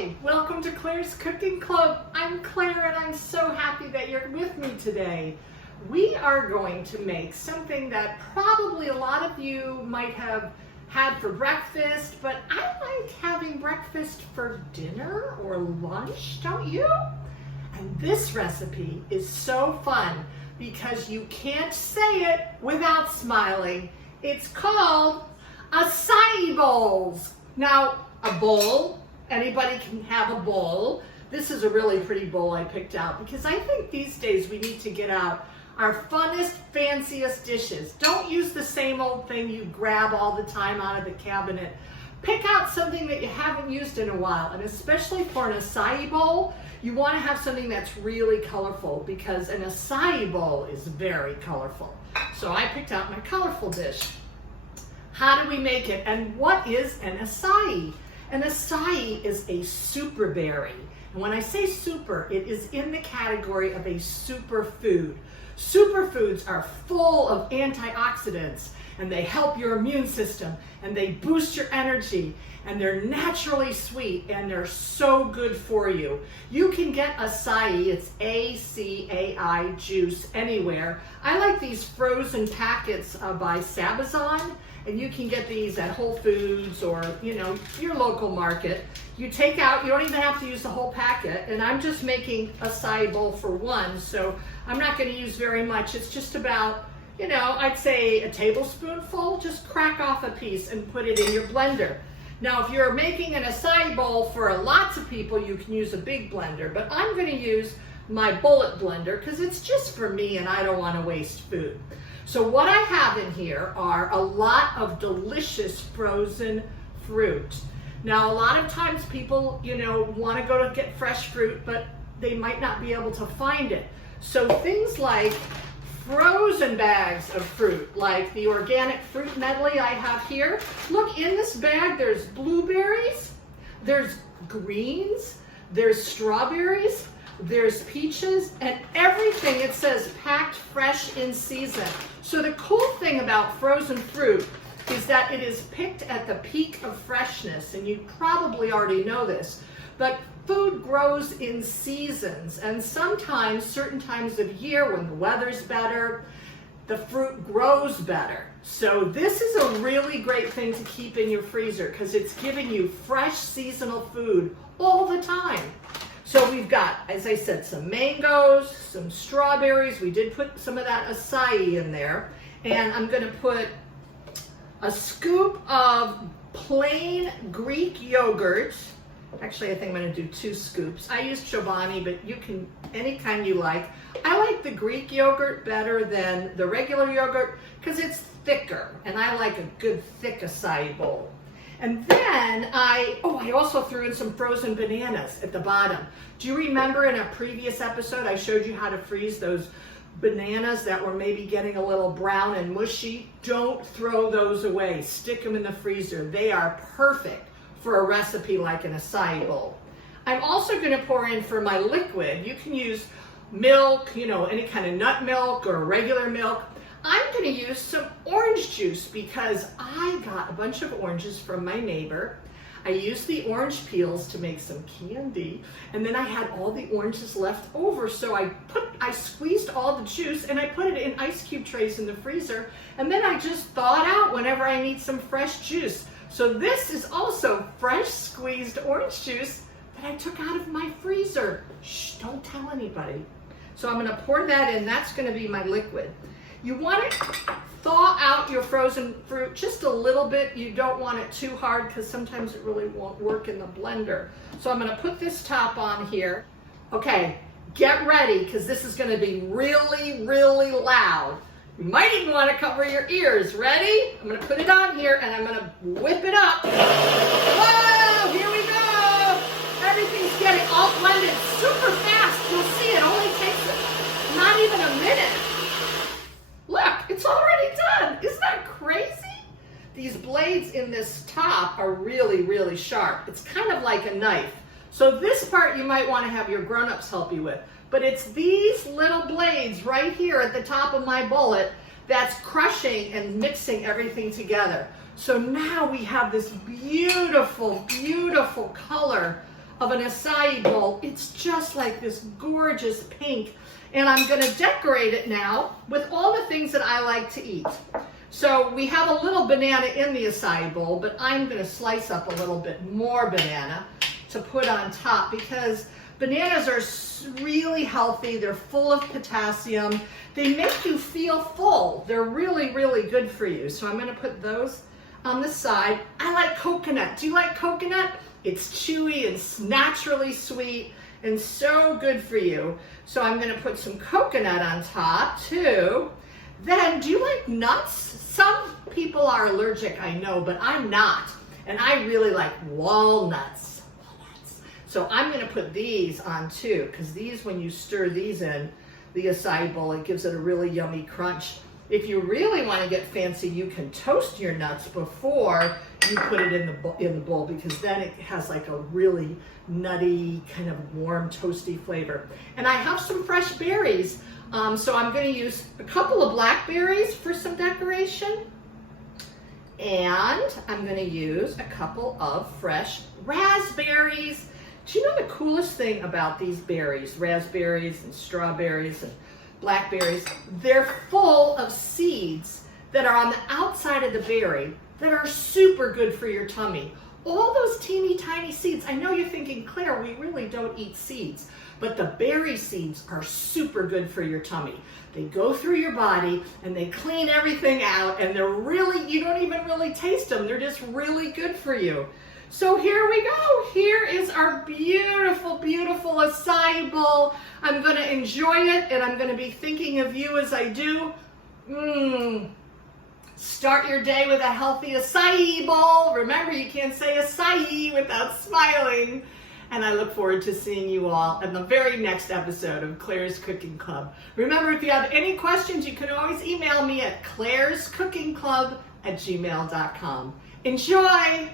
Hi, welcome to Claire's Cooking Club. I'm Claire and I'm so happy that you're with me today. We are going to make something that probably a lot of you might have had for breakfast, but I like having breakfast for dinner or lunch, don't you? And this recipe is so fun because you can't say it without smiling. It's called Acai Bowls. Now, a bowl, anybody can have a bowl. This is a really pretty bowl I picked out because I think these days we need to get out our funnest, fanciest dishes. Don't use the same old thing you grab all the time out of the cabinet. Pick out something that you haven't used in a while, and especially for an acai bowl, you want to have something that's really colorful because an acai bowl is very colorful. So I picked out my colorful dish. How do we make it, and what is an acai? An acai is a super berry. And when I say super, it is in the category of a superfood. Superfoods are full of antioxidants, and they help your immune system, and they boost your energy, and they're naturally sweet, and they're so good for you. You can get acai, it's A-C-A-I juice, anywhere. I like these frozen packets by Sabazon, and you can get these at Whole Foods or, your local market. You take out, you don't even have to use the whole packet, and I'm just making acai bowl for one, so I'm not going to use very much. It's just about, I'd say a tablespoonful. Just crack off a piece and put it in your blender. Now, if you're making an acai bowl for lots of people, you can use a big blender, but I'm going to use my bullet blender because it's just for me and I don't want to waste food. So what I have in here are a lot of delicious frozen fruit. Now, a lot of times people, want to go to get fresh fruit, but they might not be able to find it. So things like frozen bags of fruit, like the organic fruit medley I have here. Look, in this bag, there's blueberries, there's greens, there's strawberries, there's peaches, and everything, it says packed fresh in season. So the cool thing about frozen fruit is that it is picked at the peak of freshness, and you probably already know this, but food grows in seasons, and sometimes, certain times of year when the weather's better, the fruit grows better. So this is a really great thing to keep in your freezer because it's giving you fresh seasonal food all the time. So we've got, as I said, some mangoes, some strawberries. We did put some of that acai in there. And I'm going to put a scoop of plain Greek yogurt. Actually, I think I'm going to do 2 scoops. I use Chobani, but you can, any kind you like. I like the Greek yogurt better than the regular yogurt because it's thicker, and I like a good thick acai bowl. And then I also threw in some frozen bananas at the bottom. Do you remember in a previous episode I showed you how to freeze those bananas that were maybe getting a little brown and mushy? Don't throw those away. Stick them in the freezer. They are perfect for a recipe like an acai bowl. I'm also going to pour in for my liquid. You can use milk, any kind of nut milk or regular milk. I'm going to use some orange juice because I got a bunch of oranges from my neighbor. I used the orange peels to make some candy, and then I had all the oranges left over, so I squeezed all the juice and I put it in ice cube trays in the freezer, and then I just thaw it out whenever I need some fresh juice. So this is also fresh squeezed orange juice that I took out of my freezer. Shh, don't tell anybody. So I'm going to pour that in. That's going to be my liquid. You want to thaw out your frozen fruit just a little bit. You don't want it too hard because sometimes it really won't work in the blender. So I'm going to put this top on here. Okay, get ready because this is going to be really, really loud. You might even want to cover your ears. Ready? I'm going to put it on here and I'm going to whip it up. Whoa, here we go. Everything's getting all blended super fast. You'll see it only takes not even a minute. Look, it's already done. Isn't that crazy? These blades in this top are really, really sharp. It's kind of like a knife. So this part you might want to have your grown-ups help you with. But it's these little blades right here at the top of my bullet that's crushing and mixing everything together. So now we have this beautiful, beautiful color of an acai bowl. It's just like this gorgeous pink. And I'm going to decorate it now with all the things that I like to eat. So we have a little banana in the acai bowl, but I'm going to slice up a little bit more banana to put on top because bananas are really healthy. They're full of potassium. They make you feel full. They're really, really good for you. So I'm going to put those on the side. I like coconut. Do you like coconut? It's chewy and naturally sweet and so good for you. So I'm going to put some coconut on top too. Then, do you like nuts? Some people are allergic, I know, but I'm not. And I really like walnuts. So I'm going to put these on too, because these, when you stir these in the acai bowl, it gives it a really yummy crunch. If you really want to get fancy, you can toast your nuts before you put it in the bowl, because then it has like a really nutty, kind of warm, toasty flavor. And I have some fresh berries. So I'm going to use a couple of blackberries for some decoration. And I'm going to use a couple of fresh raspberries. Do you know the coolest thing about these berries, raspberries and strawberries and blackberries? They're full of seeds that are on the outside of the berry that are super good for your tummy. All those teeny tiny seeds. I know you're thinking, Claire, we really don't eat seeds. But the berry seeds are super good for your tummy. They go through your body and they clean everything out, and they're really, you don't even really taste them. They're just really good for you. So here we go. Here is our beautiful, beautiful acai bowl. I'm going to enjoy it, and I'm going to be thinking of you as I do. Start your day with a healthy acai bowl. Remember, you can't say acai without smiling. And I look forward to seeing you all in the very next episode of Claire's Cooking Club. Remember, if you have any questions, you can always email me at clairescookingclub@gmail.com. Enjoy!